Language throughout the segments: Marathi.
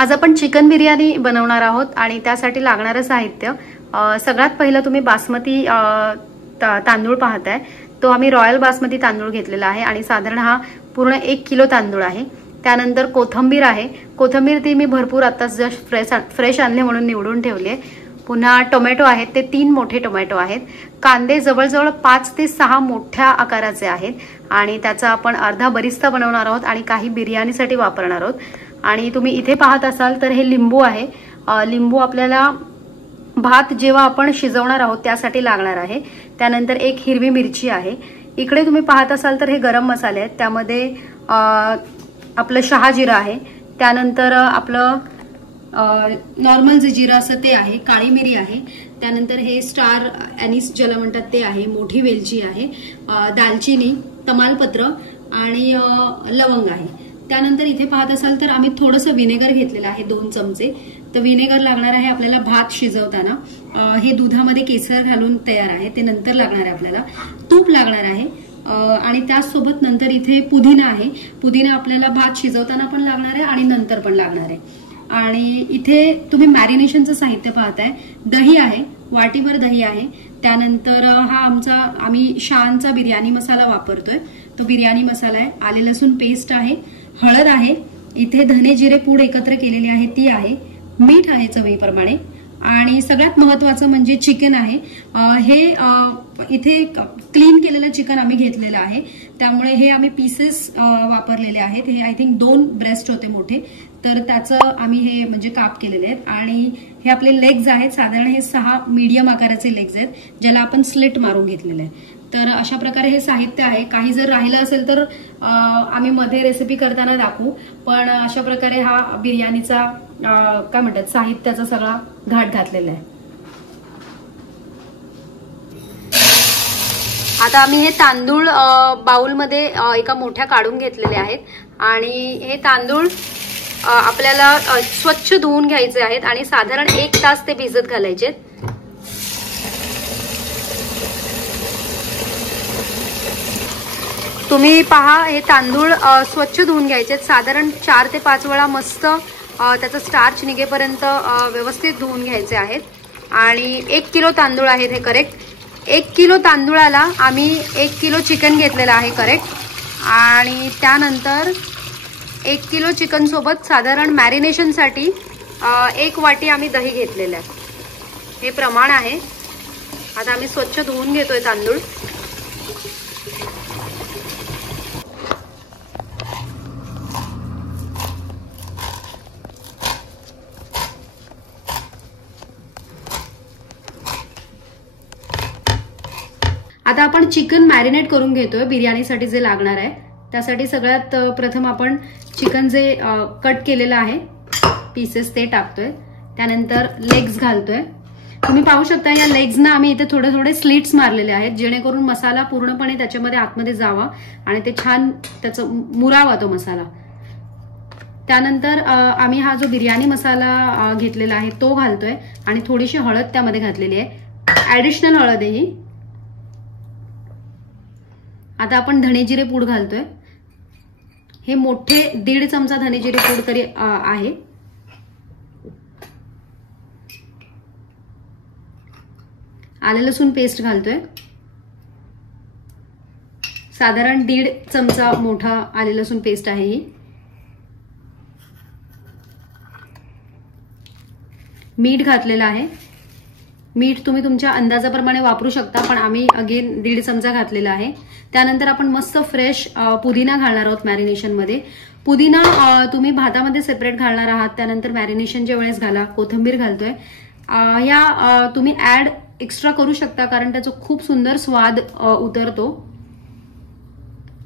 आज आपण चिकन बिर्याणी बनवणार आहोत आणि त्यासाठी लागणारं साहित्य सगळ्यात पहिलं तुम्ही बासमती तांदूळ पाहताय। तो आम्ही रॉयल बासमती तांदूळ घेतलेला आहे आणि साधारण हा पूर्ण 1 किलो तांदूळ आहे। त्यानंतर कोथिंबीर आहे, कोथिंबीर ती मी भरपूर आताच जस्ट फ्रेश आणले म्हणून निवडून ठेवली आहे। पुन्हा टोमॅटो आहेत, ते 3 मोठे टोमॅटो आहेत। कांदे जवळजवळ 5 ते 6 मोठ्या आकाराचे आहेत आणि त्याचा आपण अर्धा बरिस्ता बनवणार आहोत आणि काही बिर्याणीसाठी वापरणार आहोत। आणि तुम्ही इथे पाहत असाल तर हे लिंबू आहे। लिंबू आपल्याला भात जेव्हा आपण शिजवणार आहोत त्यासाठी लागणार आहे। त्यानंतर एक हिरवी मिरची आहे। इकडे तुम्ही पाहत असाल तर हे गरम मसाले आहेत, त्यामध्ये आपलं शहाजिरा आहे, त्यानंतर आपलं नॉर्मल जे जिरा असं ते आहे, काळी मिरी आहे, त्यानंतर हे स्टार अॅनिस ज्याला म्हणतात ते आहे, मोठी वेलची आहे, दालचिनी, तमालपत्र आणि लवंग आहे। त्यानंतर इथे पाहत असाल तर आम्ही थोडंसं विनेगर घेतलेलं आहे, 2 चमचे। तर विनेगर लागणार आहे आपल्याला भात शिजवताना। हे दुधामध्ये केसर घालून तयार आहे, ते नंतर लागणार आहे आपल्याला। तूप लागणार आहे आणि त्याचसोबत नंतर इथे पुदिना आहे। पुदिना आपल्याला भात शिजवताना पण लागणार आहे आणि नंतर पण लागणार आहे। आणि इथे तुम्ही मॅरिनेशनचं साहित्य पाहताय, दही आहे, वाटीभर दही आहे। त्यानंतर हा आम्ही शानचा बिर्याणी मसाला वापरतोय, तो बिर्याणी मसाला आहे। आले लसूण पेस्ट आहे, हळद आहे, इथे धने जिरे पूड एकत्र केलेली आहे ती आहे, मीठ आहे चवीप्रमाणे आणि सगळ्यात महत्त्वाचं म्हणजे चिकन आहे। हे इथे क्लीन केलेलं चिकन आम्ही घेतलेलं आहे, त्यामुळे हे आम्ही पीसेस वापरलेले आहेत। हे आय थिंक 2 ब्रेस्ट होते मोठे, तर त्याचं आम्ही हे म्हणजे काप केलेले आहेत। आणि हे आपले लेग्स आहेत, साधारण हे 6 मीडियम आकाराचे लेग्स आहेत, ज्याला आपण स्लिट मारून घेतलेले आहे। तर अशा प्रकारे हे साहित्य आहे। काही जर राहिलं असेल तर आम्ही मध्ये रेसिपी करताना दाखवू, पण अशा प्रकारे हा बिर्याणीचा काय म्हणतात साहित्याचा सगळा घाट घातलेला आहे। आता आम्ही हे तांदूळ बाउलमध्ये एका मोठ्या काढून घेतलेले आहेत आणि हे तांदूळ आपल्याला स्वच्छ धुवून घ्यायचे आहेत आणि साधारण 1 तास ते भिजत घालायचे। तुम्ही पहा, हे तांदूळ स्वच्छ धुवून घ्यायचे, साधारण 4 ते 5 वेळा मस्त त्याचं स्टार्च निघेपर्यंत व्यवस्थित धुवून घ्यायचे आहेत। आणि 1 किलो तांदूळ आहेत हे करेक्ट। 1 किलो तांदूळाला आम्ही 1 किलो चिकन घेतलेलं आहे करेक्ट। आणि त्यानंतर 1 किलो चिकन सोबत साधारण मॅरिनेशनसाठी 1 वाटी आम्ही दही घेतलेलं आहे, हे प्रमाण आहे। आता आम्ही स्वच्छ धुवून घेतोय तांदूळ। आता आपण चिकन मॅरिनेट करून घेतोय बिर्याणीसाठी जे लागणार आहे। त्यासाठी सगळ्यात प्रथम आपण चिकन जे कट केलेलं आहे पीसेस ते टाकतोय, त्यानंतर लेग्स घालतोय। तुम्ही पाहू शकता या लेग्सना आम्ही इथे थोडे थोडे स्लिट्स मारलेले आहेत, जेणेकरून मसाला पूर्णपणे त्याच्यामध्ये आतमध्ये जावा आणि ते छान त्याचं मुरावा तो मसाला। त्यानंतर आम्ही हा जो बिर्याणी मसाला घेतलेला आहे तो घालतोय आणि थोडीशी हळद त्यामध्ये घातलेली आहे, ऍडिशनल हळद आहे ही। आता आपण धने जिरे पूड घालतोय, हे मोठे 1.5 चमचा धने जिरे पूड तरी आहे। आले लसूण पेस्ट घालतोय, साधारण 1.5 चमचा मोठा आले लसूण पेस्ट आहे ही। मीठ घातलेलं आहे, मीठ तुम्ही तुमच्या अंदाजाप्रमाणे वापरू शकता, पण आम्ही अगेन 1.5 चमचा घातलेला आहे। त्यानंतर आपण मस्त फ्रेश पुदिना घालणार आहोत मॅरिनेशन मध्ये। पुदिना तुम्ही भातामध्ये सेपरेट घालणार आहात, त्यानंतर मॅरिनेशनच्या वेळेस घाला। कोथिंबीर घालतोय, या तुम्ही ऍड एक्स्ट्रा करू शकता कारण त्याचा खूप सुंदर स्वाद उतरतो।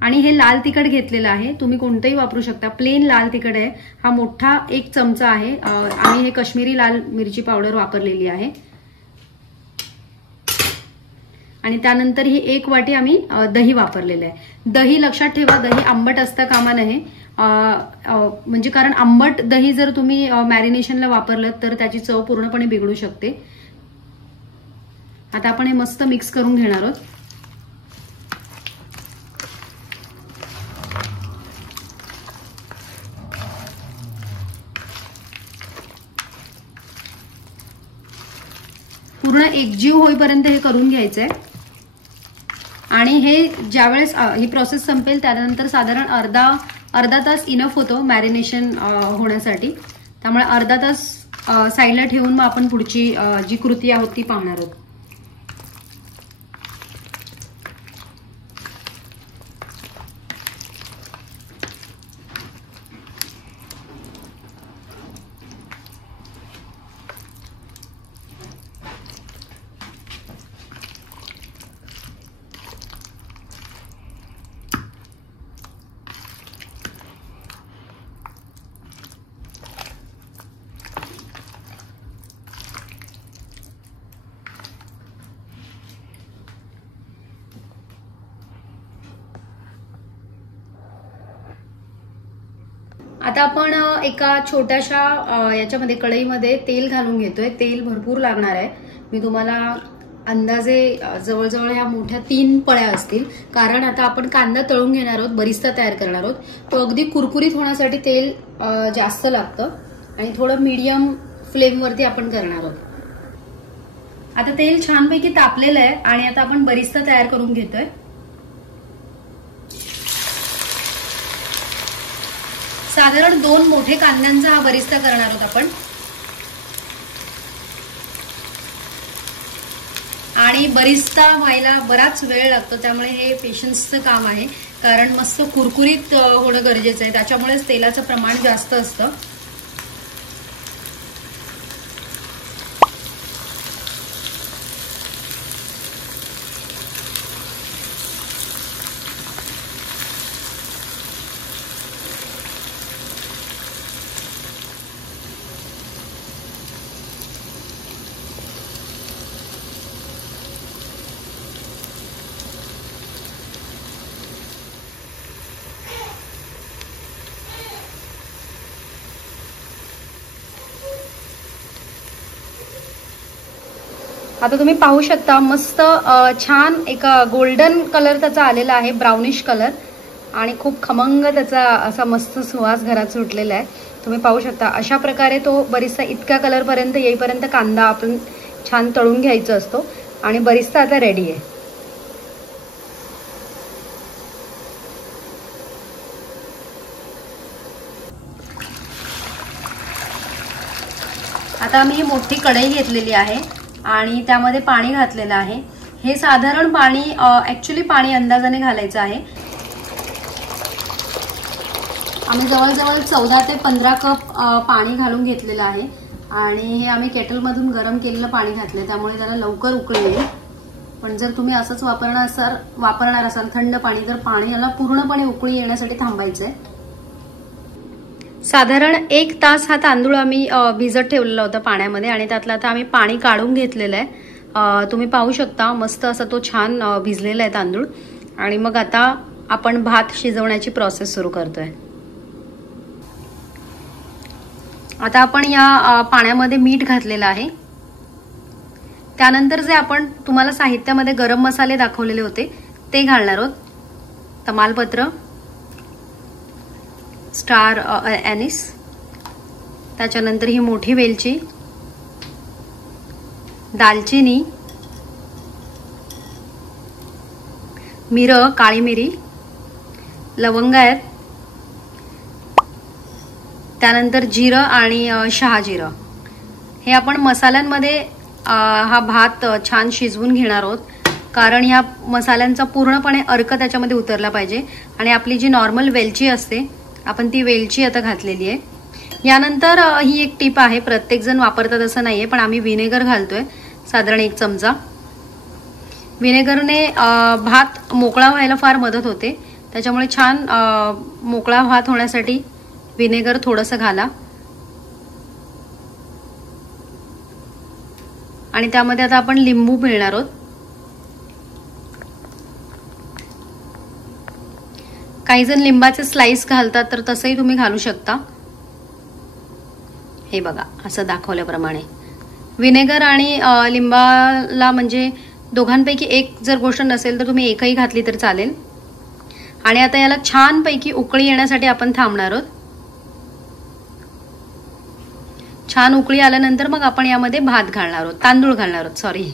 आणि हे लाल तिखट घेतलेलं आहे, तुम्ही कोणतंही वापरू शकता, प्लेन लाल तिखट आहे, हा मोठा 1 चमचा आहे। आम्ही हे काश्मीरी लाल मिरची पावडर वापरलेली आहे। आणि त्यानंतर ही 1 वाटी आम्ही दही वापरलेलं आहे। दही लक्षात ठेवा, दही आंबट असता कामा नये, म्हणजे कारण आंबट दही जर तुम्ही मॅरिनेशनला वापरलं तर त्याची चव पूर्णपणे बिघडू शकते। आता आपण हे मस्त मिक्स करून घेणार आहोत। पूर्ण एकजीव होईपर्यंत हे करून घ्यायचंय। आणि हे ज्यावेळेस ही प्रोसेस संपेल त्यानंतर साधारण अर्धा तास इनफ होतो मॅरिनेशन होण्यासाठी। त्यामुळे अर्धा तास साईडला ठेवून मग आपण पुढची जी कृती आहोत ती पाहणार आहोत। आता आपण एका छोट्याशा याच्यामध्ये कढईमध्ये तेल घालून घेतोय। तेल भरपूर लागणार आहे। मी तुम्हाला अंदाजे जवळजवळ ह्या मोठ्या 3 पळ्या असतील, कारण आता आपण कांदा तळून घेणार आहोत, बरिस्ता तयार करणार आहोत। तो अगदी कुरकुरीत होण्यासाठी तेल जास्त लागतं आणि थोडं मीडियम फ्लेमवरती आपण करणार आहोत। आता तेल छानपैकी तापलेलं आहे आणि आता आपण बरिस्ता तयार करून घेतोय। साधारण 2 मोठे कांद्यांचा हा बरिस्ता करणार आहोत आपण। आणि बरिस्ता व्हायला बराच वेळ लागतो, त्यामुळे हे पेशन्सचं काम आहे, कारण मस्त कुरकुरीत होणं गरजेचं आहे, त्याच्यामुळेच तेलाचं प्रमाण जास्त असतं। आता तुम्ही पाहू शकता मस्त छान एक गोल्डन कलर त्याचा आलेला आहे, ब्राउनिश कलर, आणि खूप खमंग त्याचा असा मस्त सुवास घरात सुटलेला आहे। तुम्ही पाहू शकता अशा प्रकारे तो बरिस्ता इतक्या कलर पर्यंत येईपर्यंत कांदा आपण छान तळून घ्यायचा असतो आणि बरिस्ता आता रेडी आहे। आता मी मोठी कढई घेतलेली आहे आणि त्यामध्ये पाणी घातलेलं आहे। हे साधारण पाणी ऍक्च्युली पाणी अंदाजाने घालायचं आहे। आम्ही जवळजवळ 14 ते 15 कप पाणी घालून घेतलेलं आहे आणि हे आम्ही केटलमधून गरम केलेलं पाणी घातलं, त्यामुळे त्याला लवकर उकळी येईल। पण जर तुम्ही असंच वापरणार असाल थंड पाणी, तर पाण्याला पूर्णपणे उकळी येण्यासाठी थांबायचंय। साधारण 1 तास हा तांदूळ आम्ही भिजत ठेवलेला होता पाण्यामध्ये आणि त्यातलं आता आम्ही पाणी काढून घेतलेलं आहे। तुम्ही पाहू शकता मस्त असा तो छान भिजलेला आहे तांदूळ। आणि मग आता आपण भात शिजवण्याची प्रोसेस सुरू करतोय। आता आपण या पाण्यामध्ये मीठ घातलेलं आहे। त्यानंतर जे आपण तुम्हाला साहित्यामध्ये गरम मसाले दाखवलेले होते ते घालणार आहोत। तमालपत्र, स्टार एनिस, त्याच्यानंतर ही मोठी वेलची, दालचिनी, मिरं, काळी मिरी, लवंग आहेत, त्यानंतर जिरं आणि शहाजिरं। हे आपण मसाल्यांमध्ये हा भात छान शिजवून घेणार आहोत, कारण ह्या मसाल्यांचा पूर्णपणे अर्क त्याच्यामध्ये उतरला पाहिजे। आणि आपली जी नॉर्मल वेलची असते आपण ती वेलची आता घातलेली आहे। यानंतर ही एक टिप आहे, प्रत्येक जण वापरतात असं नाहीये, पण आम्ही व्हिनेगर घालतोय साधारण 1 चमचा। व्हिनेगरने भात मोकळा व्हायला फार मदत होते, त्याच्यामुळे छान मोकळा भात होण्यासाठी व्हिनेगर थोडंसं घाला। आणि त्यामध्ये आता आपण लिंबू पिळणार आहोत। काही जण लिंबाचे स्लाइस घालतात, तर तसंही तुम्ही घालू शकता। हे बघा असं दाखवल्याप्रमाणे व्हिनेगर आणि लिंबाला म्हणजे दोघांपैकी एक जर गोष्ट नसेल तर तुम्ही एकही घातली तर चालेल। आणि आता याला छानपैकी उकळी येण्यासाठी आपण थांबणार आहोत। छान उकळी आल्यानंतर मग आपण यामध्ये भात घालणार आहोत, तांदूळ घालणार आहोत, सॉरी.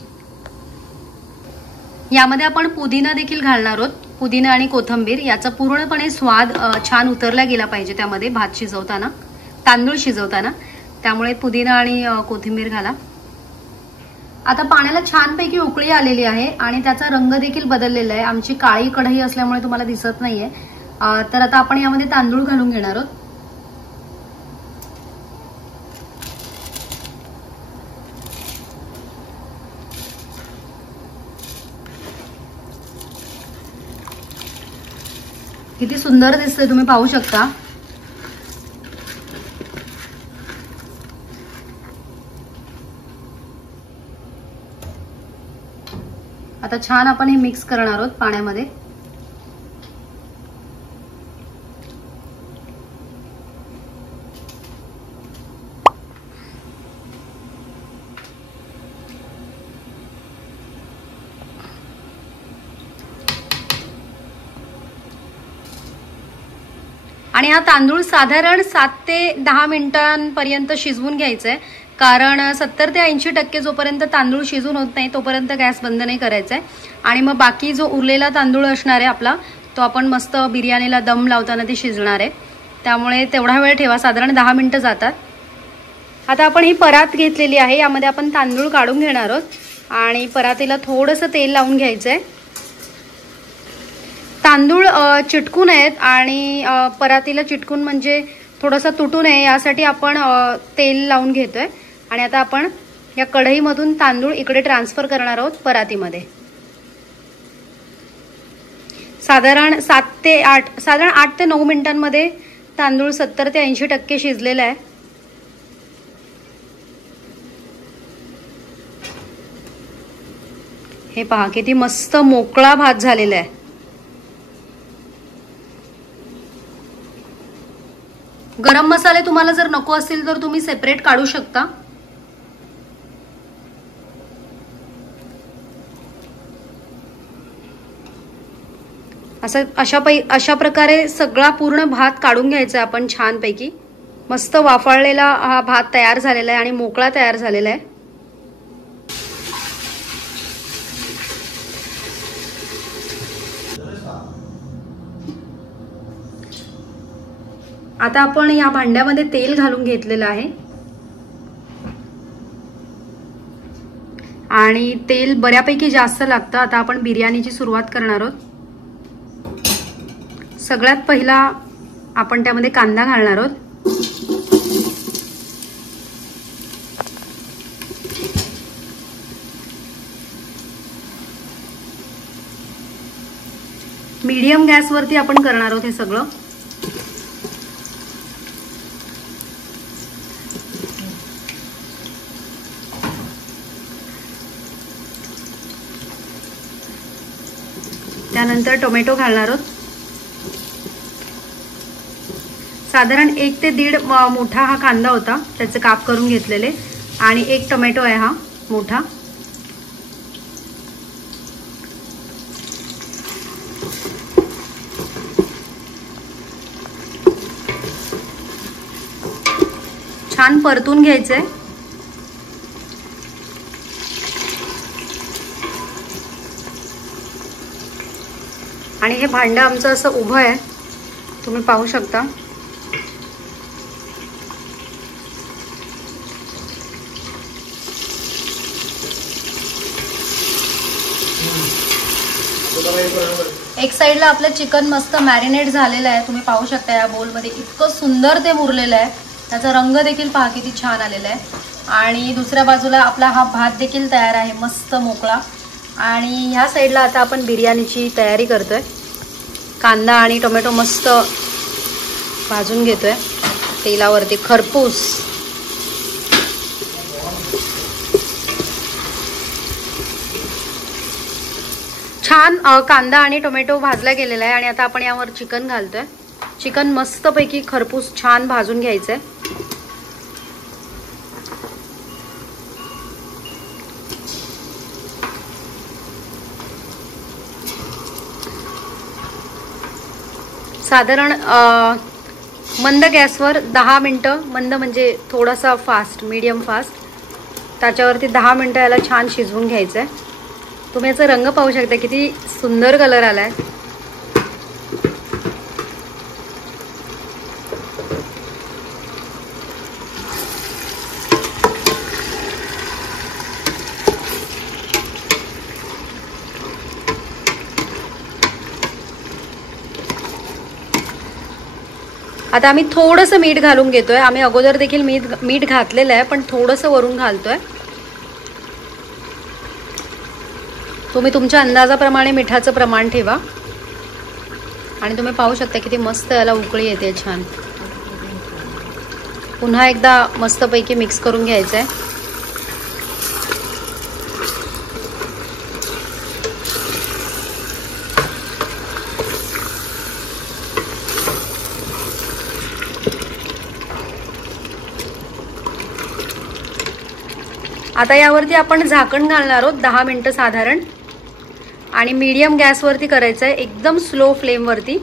यामध्ये आपण पुदिना देखील घालणार आहोत. पुदिना आणि कोथिंबीर याचा पूर्णपणे स्वाद छान उतरला गेला पाहिजे त्यामध्ये भात शिजवताना, तांदूळ शिजवताना. त्यामुळे पुदिना आणि कोथिंबीर घाला. आता पाण्याला छानपैकी उकळी आलेली आहे आणि त्याचा रंग देखील बदललेला आहे. आमची काळी कढई असल्यामुळे तुम्हाला दिसत नाहीये. तर आता आपण यामध्ये तांदूळ घालून घेणार आहोत. किती सुंदर दिसतंय तुम्ही पाहू शकता. आता छान आपण हे मिक्स करणार आहोत पाण्यामध्ये. आणि हा तांदूळ साधारण 7 ते 10 मिनिटांपर्यंत शिजवून घ्यायचा आहे. कारण 70 ते 80% जोपर्यंत तांदूळ शिजून होत नाही तोपर्यंत गॅस बंद नाही करायचा आहे. आणि मग बाकी जो उरलेला तांदूळ असणार आहे आपला, तो आपण मस्त बिर्याणीला दम लावताना ते शिजणार आहे. त्यामुळे तेवढा वेळ ठेवा, साधारण 10 मिनिटं जातात. आता आपण ही परात घेतलेली आहे, यामध्ये आपण तांदूळ काढून घेणार आहोत आणि परातीला थोडंसं तेल लावून घ्यायचं आहे. तांदूळ चिटकू नयेत आणि परातीला चिटकून म्हणजे थोडासा तुटू नये यासाठी आपण तेल लावून घेतोय. आणि आता आपण या कढईमधून तांदूळ इकडे ट्रान्सफर करणार आहोत परातीमध्ये. साधारण 8 ते 9 मिनिटांमध्ये तांदूळ 70 ते 80% शिजलेला आहे. हे पहा किती मस्त मोकळा भात झालेला आहे. गरम मसाले तुम्हाला जर नको असतील तर तुम्ही सेपरेट काढू शकता. अशा प्रकारे सगळा पूर्ण भात काढून घ्यायचा आपण छानपैकी. मस्त वाफाळलेला हा भात तयार झालेला आहे आणि मोकळा तयार झालेला आहे. आता आपण या भांड्यामध्ये तेल घालून घेतलेलं आहे आणि तेल बऱ्यापैकी जास्त लागतं. आता आपण बिर्याणीची सुरुवात करणार आहोत. सगळ्यात पहिला आपण त्यामध्ये कांदा घालणार आहोत. मीडियम गॅसवरती आपण करणार आहोत हे सगळं. त्यानंतर टोमॅटो घालणार आहोत. साधारण 1 ते 1.5 मोठा हा कांदा होता, त्याचे काप करून घेतलेले. आणि 1 टोमॅटो आहे हा मोठा. छान परतून घ्यायचंय. आणि हे भांडं आमचं असं उभं आहे, तुम्ही पाहू शकता. एक साइडला आपलं चिकन मस्त मॅरिनेट झालेलं आहे, तुम्ही पाहू शकता. या बोलमध्ये इतकं सुंदर ते मुरलेलं आहे, त्याचा रंग देखील पहा किती छान आलेला आहे. आणि दुसऱ्या बाजूला आपला हा भात देखील तयार आहे मस्त मोकळा. आणि ह्या साईडला आता आपण बिर्याणीची तयारी करतोय. कांदा आणि टोमॅटो मस्त भाजून घेतोय तेलावरती खरपूस. छान कांदा आणि टोमॅटो भाजला गेलेला आहे आणि आता आपण यावर चिकन घालतोय. चिकन मस्तपैकी खरपूस छान भाजून घ्यायचंय. साधारण मंद गॅसवर 10 मिनटं, मंद म्हणजे थोडासा फास्ट, मीडियम फास्ट, त्याच्यावरती 10 मिनटं याला छान शिजवून घ्यायचं आहे. तुम्ही याचा रंग पाहू शकता, किती सुंदर कलर आलाय. आता आम्ही थोडंसं मीठ घालून घेतोय. आम्ही अगोदर देखील मीठ घातलेलं आहे, पण थोडंसं वरून घालतोय. तुम्ही तुमच्या अंदाजाप्रमाणे मिठाचं प्रमाण ठेवा. आणि तुम्ही पाहू शकता किती मस्त याला उकळी येते छान. पुन्हा एकदा मस्तपैकी मिक्स करून घ्यायचं आहे. आता यावरती आपण झाकण घालणार आहोत 10 मिनिटं साधारण. आणि मीडियम गॅसवरती करायचं आहे, एकदम स्लो फ्लेमवरती.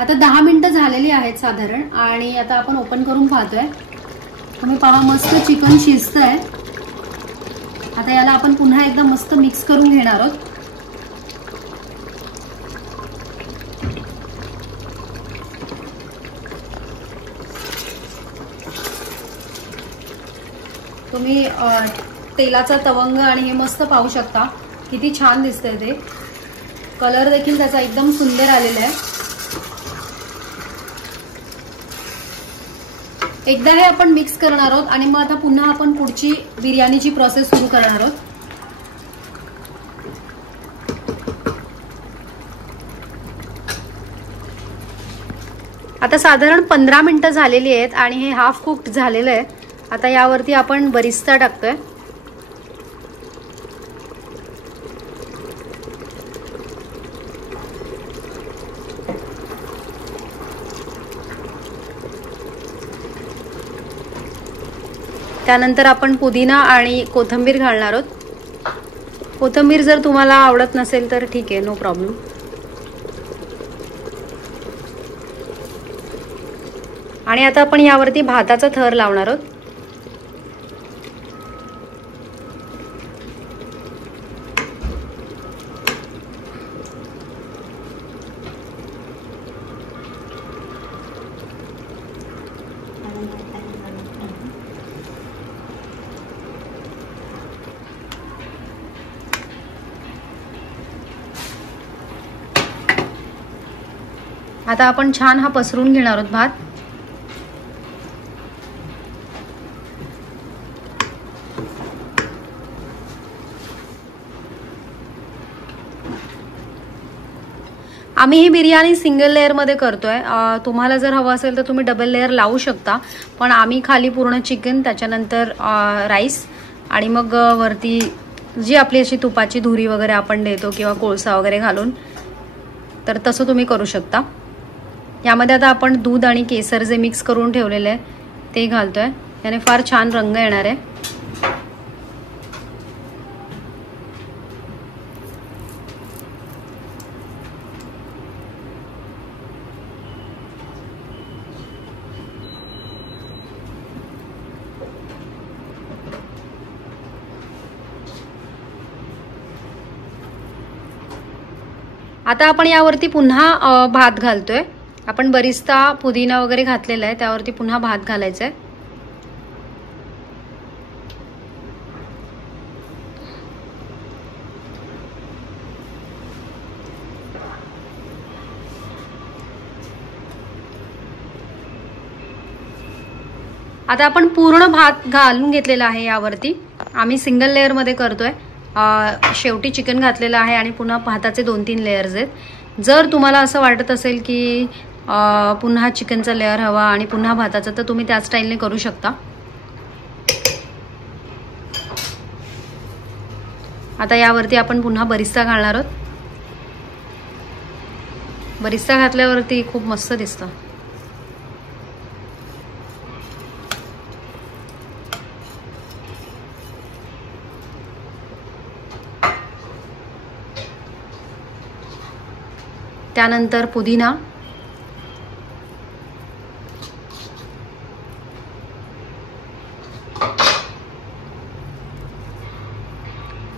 आता 10 मिनिटं झालेली आहेत साधारण. आणि आता आपण ओपन करून पाहतोय. तुम्ही पहा मस्त चिकन शिजतंय. आता याला आपण पुन्हा एकदा मस्त मिक्स करून घेणार आहोत. तुम्ही तेलाचा तवंग आणि हे मस्त पाहू शकता, किती छान दिसतंय ते. कलर देखील त्याचा एकदम सुंदर आलेला आहे. एकदा हे आपण मिक्स करणार आहोत आणि मग आता पुन्हा आपण पुढची बिर्याणीची प्रोसेस सुरू करणार आहोत. आता साधारण 15 मिनिटं झालेली आहेत आणि हे हाफ कुक्ड झालेलं आहे. आता यावरती आपण बरिस्ता टाकतोय. त्यानंतर आपण पुदिना आणि कोथिंबीर घालणार आहोत. कोथिंबीर जर तुम्हाला आवडत नसेल तर ठीक आहे, नो प्रॉब्लेम. आणि आता आपण यावरती भाताचा थर लावणार आहोत. आता आपण छान हा पसरून घेणार आहोत भात. आम्ही ही बिर्याणी सिंगल लेअरमध्ये करतोय. तुम्हाला जर हवं असेल तर तुम्ही डबल लेअर लावू शकता, पण आम्ही खाली पूर्ण चिकन, त्याच्यानंतर राईस आणि मग वरती जी आपली अशी तुपाची धुरी वगैरे आपण देतो किंवा कोळसा वगैरे घालून, तर तसं तुम्ही करू शकता. यामध्ये आता आपण दूध आणि केसर जे मिक्स करून ठेवलेले आहे ते घालतोय. याने फार छान रंग येणार आहे. आता आपण यावरती पुन्हा भात घालतोय. आपण बरिस्ता, पुदिना वगैरे घातलेला आहे, त्यावरती पुन्हा भात घालायचा आहे. आता आपण पूर्ण भात घालून घेतलेला आहे यावरती. आम्ही सिंगल लेअर मध्ये करतोय. शेवटी चिकन घातलेलं आहे आणि पुन्हा भाताचे 2-3 लेयर्स आहेत. जर तुम्हाला असं वाटत असेल की पुन्हा चिकनचा लेअर हवा आणि पुन्हा भाताचा, तर तुम्ही त्या स्टाईलने करू शकता. आता यावरती आपण पुन्हा बरिस्ता घालणार आहोत. बरिस्ता घातल्यावरती खूप मस्त दिसतं. त्यानंतर पुदिना,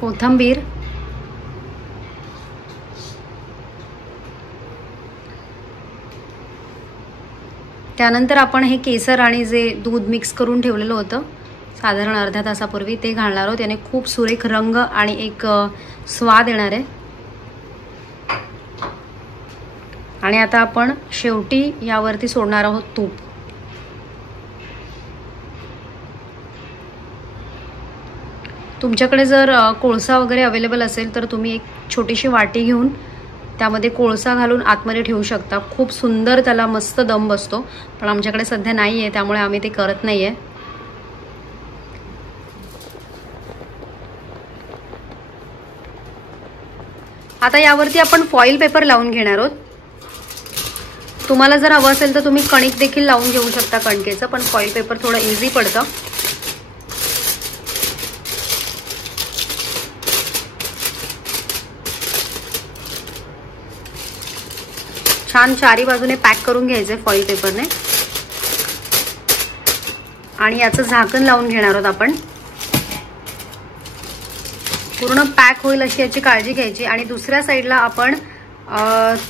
कोथिंबीर, त्यानंतर आपण हे केसर आणि जे दूध मिक्स करून ठेवलेलं होतं साधारण अर्ध्या तासापूर्वी ते घालणार आहोत. याने खूप सुरेख रंग आणि एक स्वाद येणार आहे. आणि आता आपण शेवटी यावरती सोडणार आहोत तूप. तुमच्याकडे जर कोळसा वगैरे अवेलेबल असेल तर तुम्ही एक छोटीशी वाटी घेऊन त्यामध्ये कोळसा घालून आतमध्ये ठेवू शकता. खूप सुंदर त्याला मस्त दम बसतो. पण आमच्याकडे सध्या नाही आहे त्यामुळे आम्ही ते करत नाही आहे. आता यावरती आपण फॉईल पेपर लावून घेणार आहोत. तुम्हाला जर हवं असेल तर तुम्ही कणिक देखील लावून घेऊ शकता कणकेचं, पण फॉईल पेपर थोडं इझी पडतं. छान चारी बाजूने पॅक करून घ्यायचे फॉईल पेपरने आणि याचं झाकण लावून घेणार आहोत आपण. पूर्ण पॅक होईल अशी याची काळजी घ्यायची. आणि दुसऱ्या साईडला आपण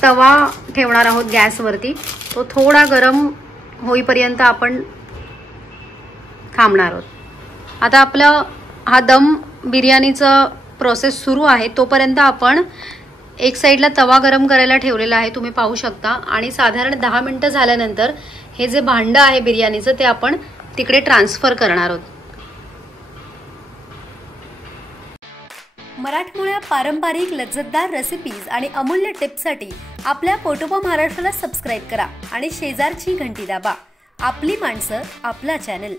तवा ठेवणार आहोत गॅसवरती. तो थोडा गरम होईपर्यंत आपण थांबणार आहोत. आता आपलं हा दम बिर्याणीचा प्रोसेस सुरू आहे. तोपर्यंत आपण एक साईडला तवा गरम करायला ठेवलेला आहे, तुम्ही पाहू शकता. आणि साधारण 10 मिनिटं झाल्यानंतर हे जे भांडं आहे बिर्याणीचं ते आपण तिकडे ट्रान्सफर करणार आहोत. मराठमोळ्या पारंपरिक लज्जतदार रेसिपीज आणि अमूल्य टिप्ससाठी आपल्या पोटोबा महाराष्ट्राला सबस्क्राईब करा आणि शेजारची घंटी दाबा. आपली माणसं, आपला चॅनल.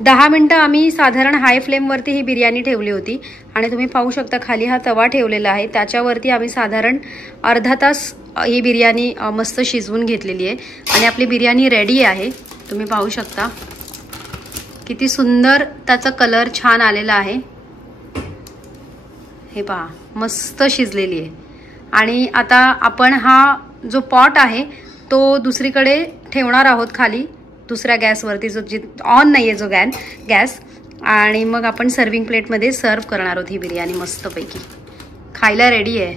10 मिनिटं आम्ही साधारण हाय फ्लेमवरती ही बिर्याणी ठेवली होती. आणि तुम्ही पाहू शकता खाली हा तवा ठेवलेला आहे, त्याच्यावरती आम्ही साधारण अर्धा तास ही बिर्याणी मस्त शिजवून घेतलेली आहे. आणि आपली बिर्याणी रेडी आहे. तुम्ही पाहू शकता किती सुंदर त्याचा कलर छान आलेला आहे. हे पहा मस्त शिजलेली आहे. आणि आता आपण हा जो पॉट आहे तो दुसरीकडे ठेवणार आहोत खाली दुसऱ्या गॅसवरती, जो ऑन नाही आहे जो गॅस. आणि मग आपण सर्विंग प्लेटमध्ये सर्व करणार आहोत ही बिर्याणी मस्तपैकी. खायला रेडी आहे.